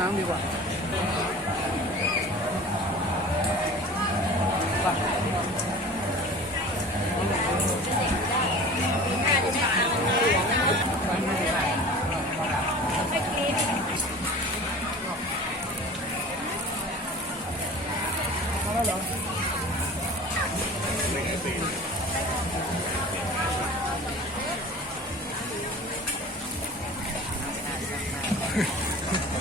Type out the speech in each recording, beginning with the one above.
น้ำดีกว่า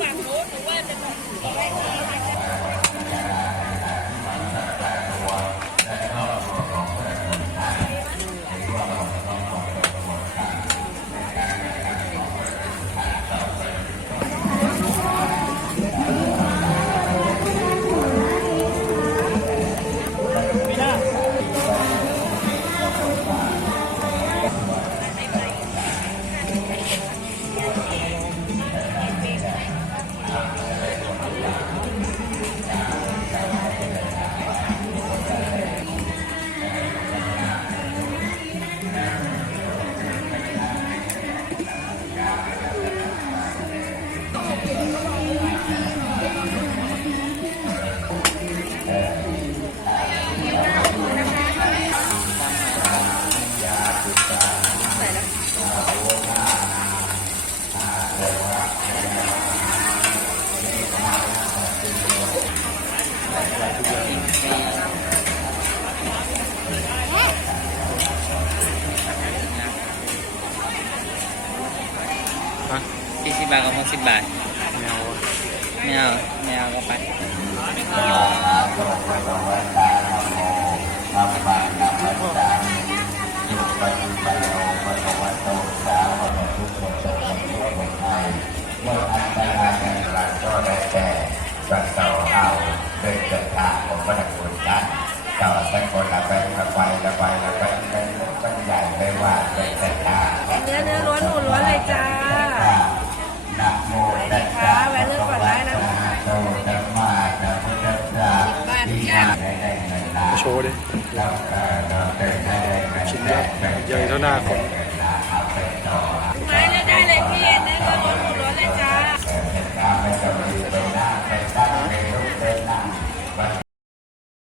ถอะเลยสี่สิบบาทกับหกสิบบาทแนวไม่เอาไม่เอาก็ไปสัตว์เต่าเอาเดินจัดทางของพระคุณท่านเต่าตะคนละไปละไปละไปละไปเป็นเป็นใหญ่ไม่ว่าเป็นจัดทาเนื้อเนื้อล้วนหมูล้วนเลยจ้า ว์ดิชิ้นใหญ่ใหญ่เท่าหน้าคน